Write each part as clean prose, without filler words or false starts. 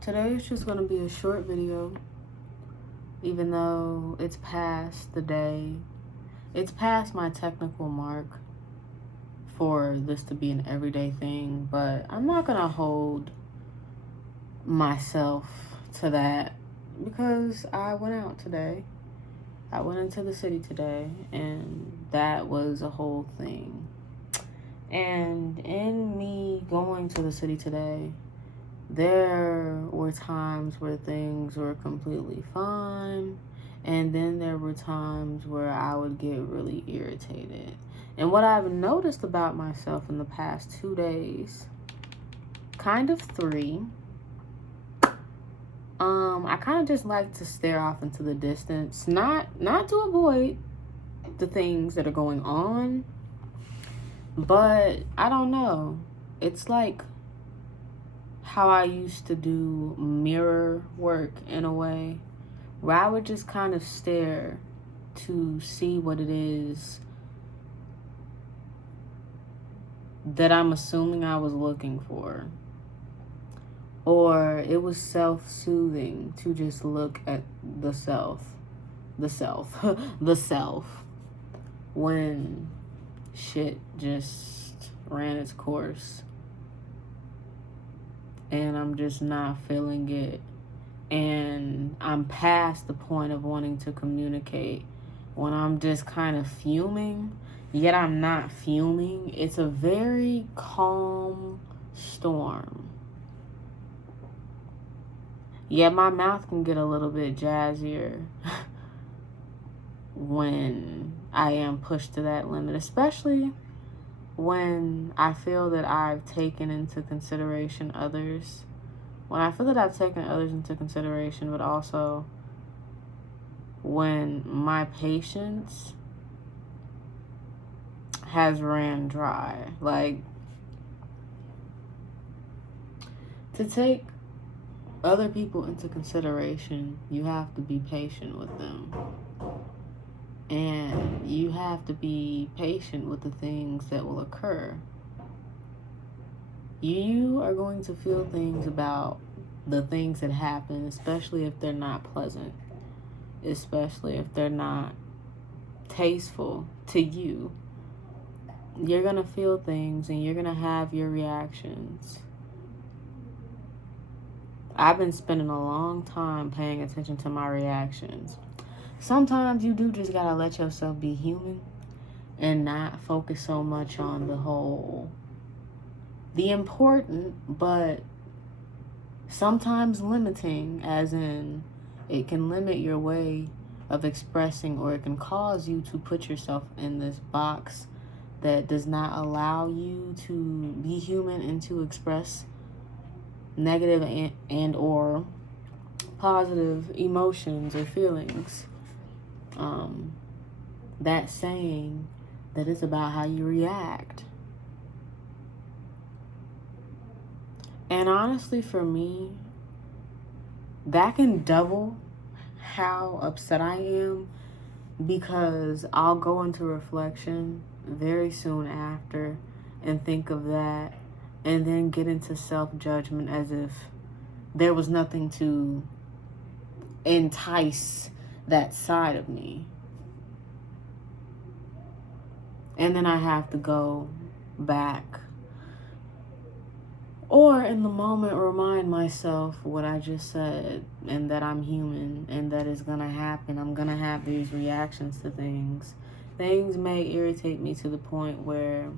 Today is just going to be a short video, even though it's past the day. It's past my technical mark for this to be an everyday thing, but I'm not going to hold myself to that because I went out today. I went into the city today, and that was a whole thing. And in me going to the city today, there were times where things were completely fine, and then there were times where I would get really irritated. And what I've noticed about myself in the past 2 days, kind of 3, I kind of just like to stare off into the distance, not to avoid the things that are going on, but I don't know. It's like how I used to do mirror work in a way, where I would just kind of stare to see what it is that I'm assuming I was looking for. Or it was self-soothing to just look at the self, the self, when shit just ran its course. And I'm just not feeling it. And I'm past the point of wanting to communicate when I'm just kind of fuming, yet I'm not fuming. It's a very calm storm. Yeah, my mouth can get a little bit jazzier when I am pushed to that limit, especially when I feel that I've taken into consideration others. When I feel that I've taken others into consideration, but also when my patience has ran dry. Like, to take other people into consideration, you have to be patient with them. And you have to be patient with the things that will occur. You are going to feel things about the things that happen, especially if they're not pleasant, especially if they're not tasteful to you. You're going to feel things and you're going to have your reactions. I've been spending a long time paying attention to my reactions. Sometimes you do just gotta let yourself be human and not focus so much on the important, but sometimes limiting, as in it can limit your way of expressing, or it can cause you to put yourself in this box that does not allow you to be human and to express negative and or positive emotions or feelings. That saying that it's about how you react. And honestly, for me, that can double how upset I am, because I'll go into reflection very soon after and think of that, and then get into self-judgment as if there was nothing to entice that side of me. And then I have to go back, or in the moment remind myself what I just said, and that I'm human, and that it's gonna happen. I'm gonna have these reactions to things. Things may irritate me to the point where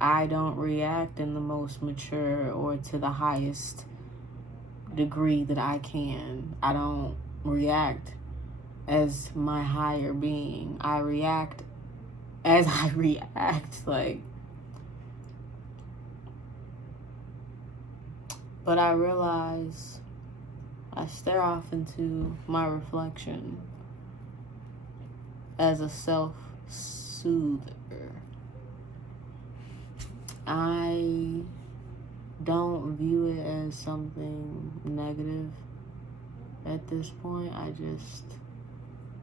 I don't react in the most mature or to the highest degree that I can. I don't react as my higher being. I react as I react, but I realize I stare off into my reflection as a self-soother. I don't view it as something negative at this point. I just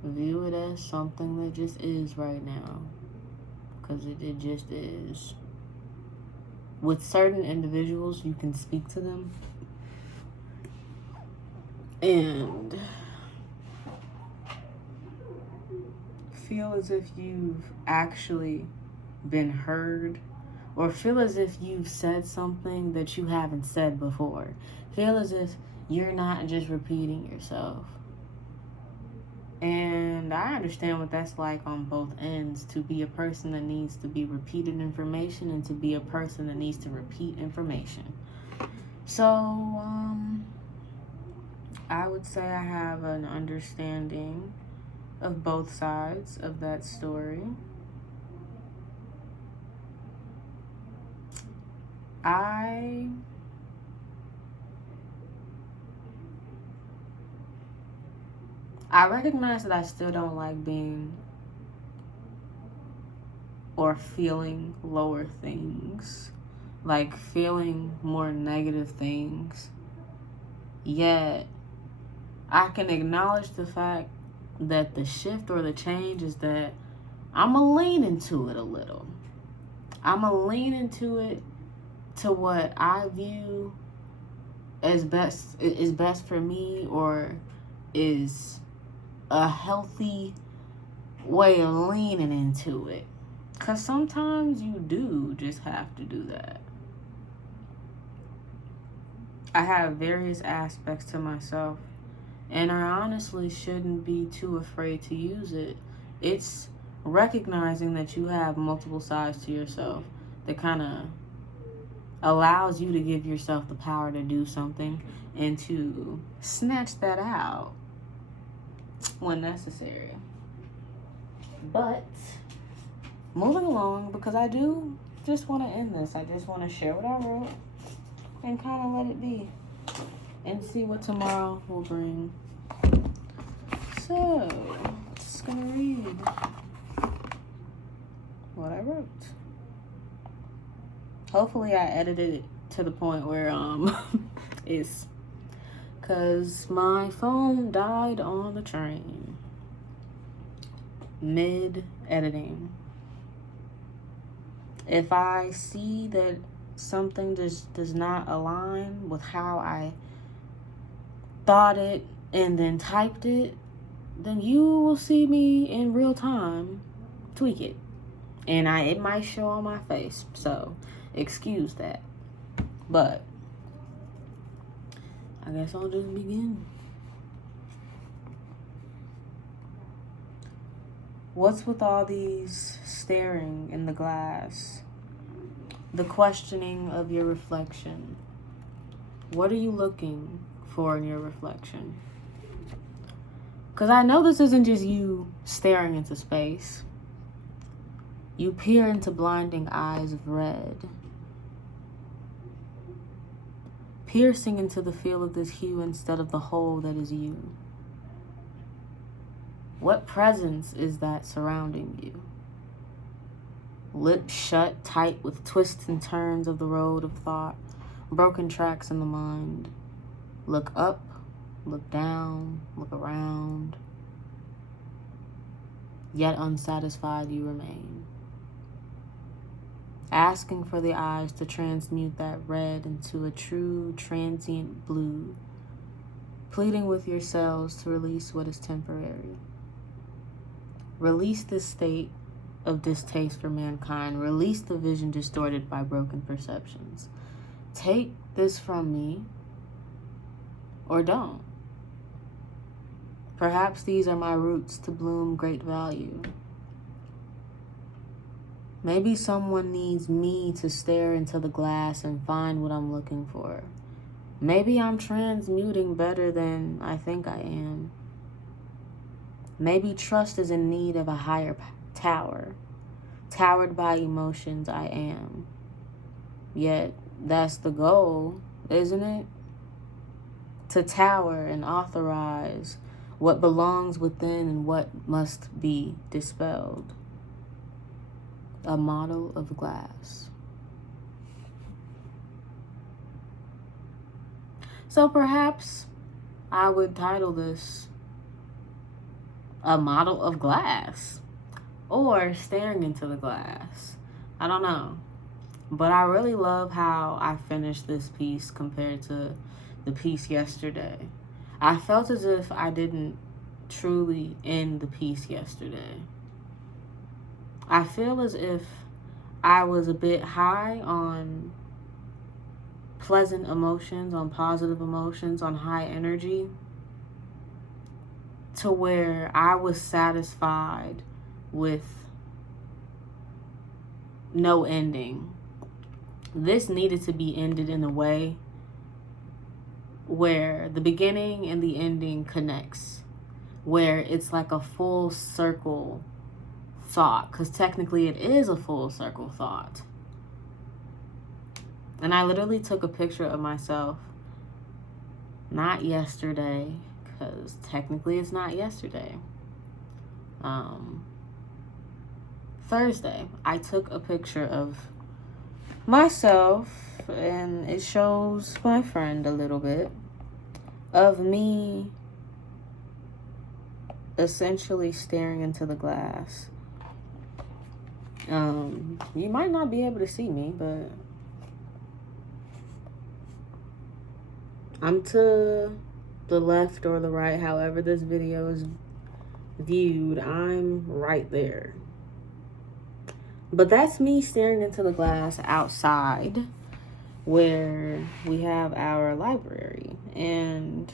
view it as something that just is right now, because it just is. With certain individuals, you can speak to them and feel as if you've actually been heard, or feel as if you've said something that you haven't said before. Feel as if you're not just repeating yourself. And I understand what that's like on both ends, to be a person that needs to be repeated information and to be a person that needs to repeat information. So, I would say I have an understanding of both sides of that story. I recognize that I still don't like being or feeling lower things, like feeling more negative things. Yet, I can acknowledge the fact that the shift or the change is that I'm going to lean into it a little. I'm going to lean into it to what I view as best for me, or is a healthy way of leaning into it. Because sometimes you do just have to do that. I have various aspects to myself, and I honestly shouldn't be too afraid to use it. It's recognizing that you have multiple sides to yourself that kind of allows you to give yourself the power to do something and to snatch that out when necessary. But moving along, because I do just want to end this. I just want to share what I wrote and kind of let it be and see what tomorrow will bring. So, just gonna read what I wrote. Hopefully I edited it to the point where it's, because my phone died on the train mid-editing. If I see that something just does not align with how I thought it and then typed it, then you will see me in real time tweak it. And it might show on my face. So, excuse that. But I guess I'll just begin. What's with all these staring in the glass? The questioning of your reflection. What are you looking for in your reflection? Because I know this isn't just you staring into space. You peer into blinding eyes of red, piercing into the field of this hue instead of the whole that is you. What presence is that surrounding you? Lips shut tight with twists and turns of the road of thought, broken tracks in the mind. Look up, look down, look around. Yet unsatisfied you remain. Asking for the eyes to transmute that red into a true transient blue, pleading with your cells to release what is temporary. Release this state of distaste for mankind. Release the vision distorted by broken perceptions. Take this from me, or don't. Perhaps these are my roots to bloom great value. Maybe someone needs me to stare into the glass and find what I'm looking for. Maybe I'm transmuting better than I think I am. Maybe trust is in need of a higher tower, towered by emotions I am. Yet that's the goal, isn't it? To tower and authorize what belongs within and what must be dispelled. A model of glass. So perhaps I would title this A Model of Glass, or Staring into the Glass. I don't know. But I really love how I finished this piece compared to the piece yesterday. I felt as if I didn't truly end the piece yesterday. I feel as if I was a bit high on pleasant emotions, on positive emotions, on high energy, to where I was satisfied with no ending. This needed to be ended in a way where the beginning and the ending connects, where it's like a full circle thought, because technically it is a full circle thought. And I literally took a picture of myself, not yesterday, because technically it's not yesterday. Thursday, I took a picture of myself, and it shows my friend a little bit of me essentially staring into the glass. You might not be able to see me, but I'm to the left or the right, however this video is viewed, I'm right there. But that's me staring into the glass outside where we have our library. And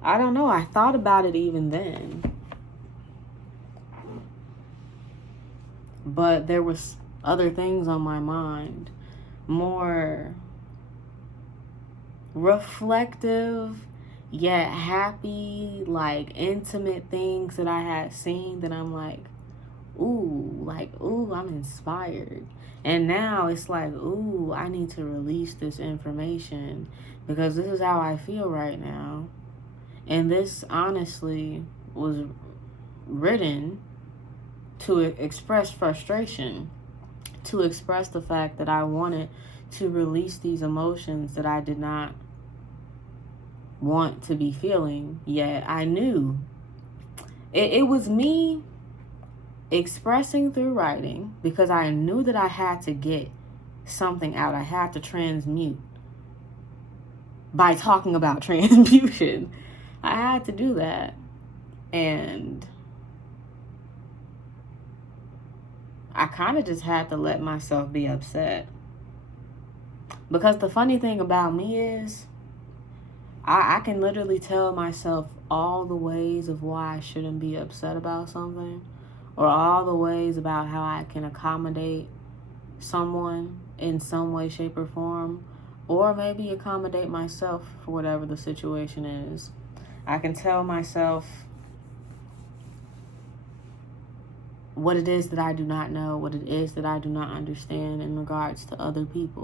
I don't know, I thought about it even then. But there was other things on my mind, more reflective yet happy, like intimate things that I had seen that I'm like, ooh, I'm inspired. And now it's like, ooh, I need to release this information because this is how I feel right now. And this honestly was written to express frustration, to express the fact that I wanted to release these emotions that I did not want to be feeling, yet I knew. It was me expressing through writing because I knew that I had to get something out. I had to transmute by talking about transmutation. I had to do that. And I kind of just had to let myself be upset. Because the funny thing about me is I can literally tell myself all the ways of why I shouldn't be upset about something, or all the ways about how I can accommodate someone in some way, shape, or form, or maybe accommodate myself for whatever the situation is. I can tell myself what it is that I do not know, what it is that I do not understand in regards to other people.